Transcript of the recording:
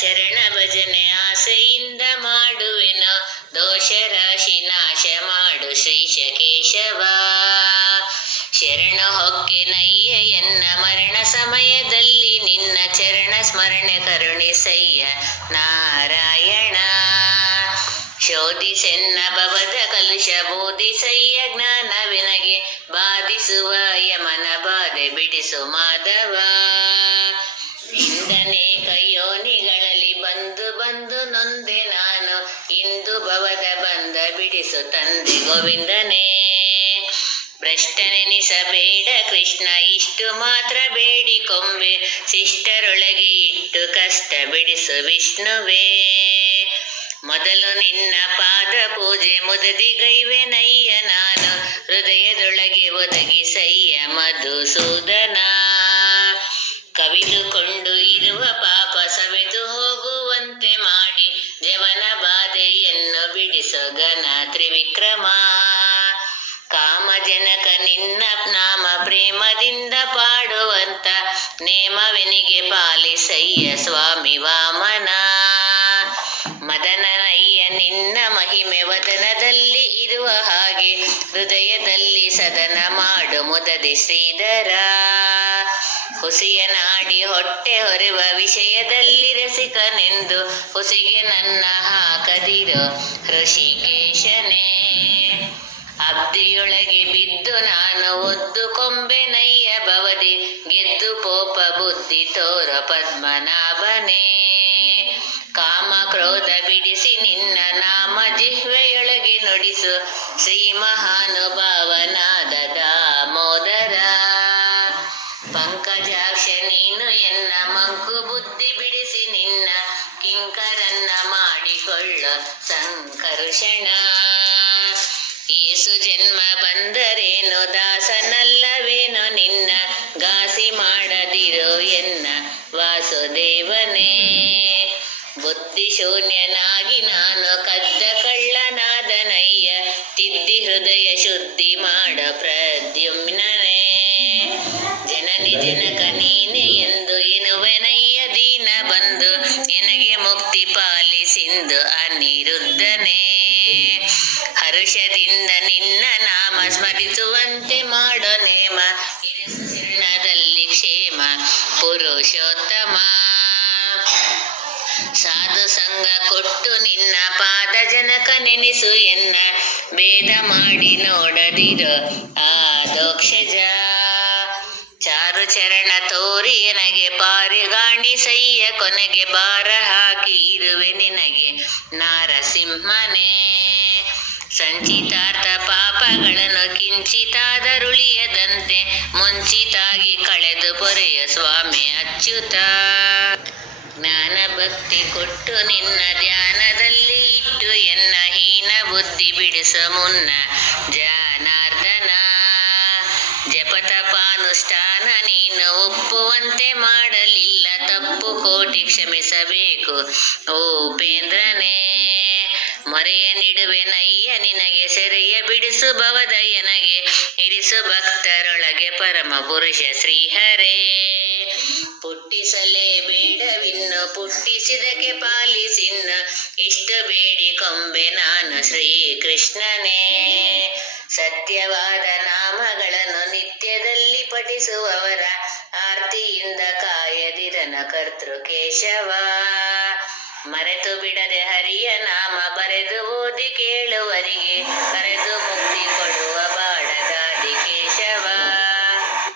ಚರಣ ಭಜನೆ ಆಸೆಯಿಂದ ಮಾಡುವೆನ. ದೋಷ ರಾಶಿ ನಾಶ ಮಾಡು ಶ್ರೀ ಶಕೇಶವ. ಶರಣ ಹೊಕ್ಕೆ ನಯ್ಯ ಎನ್ನ ಮರಣ ಸಮಯದಲ್ಲಿ ನಿನ್ನ ಚರಣ ಸ್ಮರಣೆ ಕರುಣಿಸಯ್ಯ ನಾರಾಯಣ. ಶೋಧಿಸೆನ್ನ ಭವದ ಕಲುಷ ಬೋಧಿಸಯ್ಯ ಜ್ಞಾನವಿನಗೆ ಬಾಧಿಸುವ ಯಮನ ಬಾಧೆ ಬಿಡಿಸು ಮಾಧವ. ಇಂದನೆ ಕೈಯೋನಿಗಳಲ್ಲಿ ಬಂದು ನೊಂದೆ ನಾನು. ಇಂದು ಭವದ ಬಂದ ಬಿಡಿಸು ತಂದೆ ಗೋವಿಂದನೇ. ಭ್ರಷ್ಟನೆನಿಸಬೇಡ ಕೃಷ್ಣ, ಇಷ್ಟು ಮಾತ್ರ ಬೇಡಿ ಕೊಂಬೆ. ಶಿಷ್ಟರೊಳಗೆ ಇಟ್ಟು ಕಷ್ಟ ಬಿಡಿಸು ವಿಷ್ಣುವೇ. ಮೊದಲು ನಿನ್ನ ಪಾದ ಪೂಜೆ, ಮುದದಿ ಗೈವೆನಯ್ಯ ನಾನು. ಹೃದಯದೊಳಗೆ ಒದಗಿಸಯ್ಯ ಮಧುಸೂದನ. ಘನ ತ್ರಿವಿಕ್ರಮ ಕಾಮಜನಕ ನಿನ್ನ ನಾಮ ಪ್ರೇಮದಿಂದ ಪಾಡುವಂತ ನೇಮವೆನಿಗೆ ಪಾಲಿಸಯ್ಯ ಸ್ವಾಮಿ ವಾಮನ. ಮದನನಯ್ಯ ನಿನ್ನ ಮಹಿಮೆ ವದನದಲ್ಲಿ ಇರುವ ಹಾಗೆ ಹೃದಯದಲ್ಲಿ ಸದನ ಮಾಡು ಮುದದಿ ಶ್ರೀಧರ. ಹುಸಿಯ ನಾಡಿ ಹೊಟ್ಟೆ ಹೊರುವ ವಿಷಯದಲ್ಲಿ ರಸಿಕನೆಂದು ಹುಸಿಗೆ ನನ್ನ ಹಾಕದಿರೋ. ಋಷಿಕೇಶನೇ ಅಬ್ದಿಯೊಳಗೆ ಬಿದ್ದು ನಾನು ಒದ್ದು ಕೊಂಬೆ ನಯ್ಯ ಬವದಿ ಗೆದ್ದು ಕೋಪ ಬುದ್ಧಿ ತೋರ ಪದ್ಮನಾಭನೇ. ಕಾಮ ಕ್ರೋಧ ಬಿಡಿಸಿ ನಿನ್ನ ನಾಮ ಜಿಹ್ವೆಯೊಳಗೆ ನುಡಿಸು. ಶ್ರೀ ಮಹಾನುಭಾವನಾದ ನೀನು ಎನ್ನ ಮಂಕು ಬುದ್ಧಿ ಬಿಡಿಸಿ ನಿನ್ನ ಕಿಂಕರನ್ನ ಮಾಡಿಕೊಳ್ಳ ಸಂಕರ್ಷಣ ಏಸು ಜನ್ಮ ಬಂದರೇನು ದಾಸನಲ್ಲವೇನೋ ನಿನ್ನ ಗಾಸಿ ಮಾಡದಿರೋ ಎನ್ನ ವಾಸುದೇವನೇ. ಬುದ್ಧಿ ಶೂನ್ಯನಾಗಿ ನಾನು ಕದ್ದ ಕಳ್ಳನಾದನಯ್ಯ ತಿದ್ದಿ ಹೃದಯ ಶುದ್ಧಿ ಮಾಡ ಪ್ರದ್ಯುಮ್ನನೇ. ಜನನಿ ಜನಕ ನೀನೆ ಪಾಲಿಸಿಂದು ಅನಿರುದ್ಧನೇ. ಹರುಷದಿಂದ ನಿನ್ನ ನಾಮ ಸ್ಮರಿಸುವಂತೆ ಮಾಡೋ ನೇಮ ಶರಣದಲ್ಲಿ ಕ್ಷೇಮ, ಪುರುಷೋತ್ತಮ. ಸಾಧು ಸಂಗ ಕೊಟ್ಟು ನಿನ್ನ ಪಾದ ಜನಕ ನೆನೆಸು ಎನ್ನ. ಭೇದ ಮಾಡಿ ನೋಡದಿರೋ ಆದೋಕ್ಷಜ ಚಾರು ಚರಣ ತೋರಿ ಪಾರಿಗಾಣಿ ಪಾರಿಗಾಣಿಸಯ್ಯ ಕೊನೆಗೆ ಬಾರ ಹಾಕಿ ಇರುವೆ ನಿನಗೆ ನಾರಸಿಂಹನೇ. ಸಂಚಿತಾರ್ಥ ಪಾಪಗಳನ್ನು ಕಿಂಚಿತಾದರುಳಿಯದಂತೆ ಮುಂಚಿತಾಗಿ ಕಳೆದು ಪೊರೆಯ ಸ್ವಾಮಿ ಅಚ್ಯುತ. ಜ್ಞಾನ ಭಕ್ತಿ ಕೊಟ್ಟು ನಿನ್ನ ಧ್ಯಾನದಲ್ಲಿ ಇಟ್ಟು ಎನ್ನ ಹೀನ ಬುದ್ಧಿ ಬಿಡಿಸ ಮುನ್ನ. ಜಾನಾರ್ದನ ಜಪತಪಾನುಷ್ಠಾನ ನೀನು ಒಪ್ಪುವಂತೆ ಮಾಡಲಿಲ್ಲ. ತಪ್ಪು ಕೋಟಿ ಕ್ಷಮಿಸಬೇಕು. ಓ ಉಪೇಂದ್ರನೇ, ಮೊರೆಯ ನಿಡುವೆನಯ್ಯ ನಿನಗೆ ಸೆರೆಯ ಬಿಡಿಸು ಭವದಯ್ಯನಗೆ, ಇರಿಸು ಭಕ್ತರೊಳಗೆ ಪರಮ ಪುರುಷ ಶ್ರೀಹರೇ. ಪುಟ್ಟಿಸಲೇ ಬೇಡವಿನ್ನು, ಪುಟ್ಟಿಸಿದಕ್ಕೆ ಪಾಲಿಸಿನ್ನು, ಇಷ್ಟ ಬೇಡಿ ಕೊಂಬೆ ನಾನು ಶ್ರೀಕೃಷ್ಣನೇ. ಸತ್ಯವಾದ ನಾಮಗಳನ್ನು ನಿತ್ಯದಲ್ಲಿ ಪಠಿಸುವವರ ಆರ್ತಿಯಿಂದ ಕಾಯದಿರನ ಕರ್ತೃ ಕೇಶವ ಮರೆತು ಬಿಡದೆ ಹರಿಯ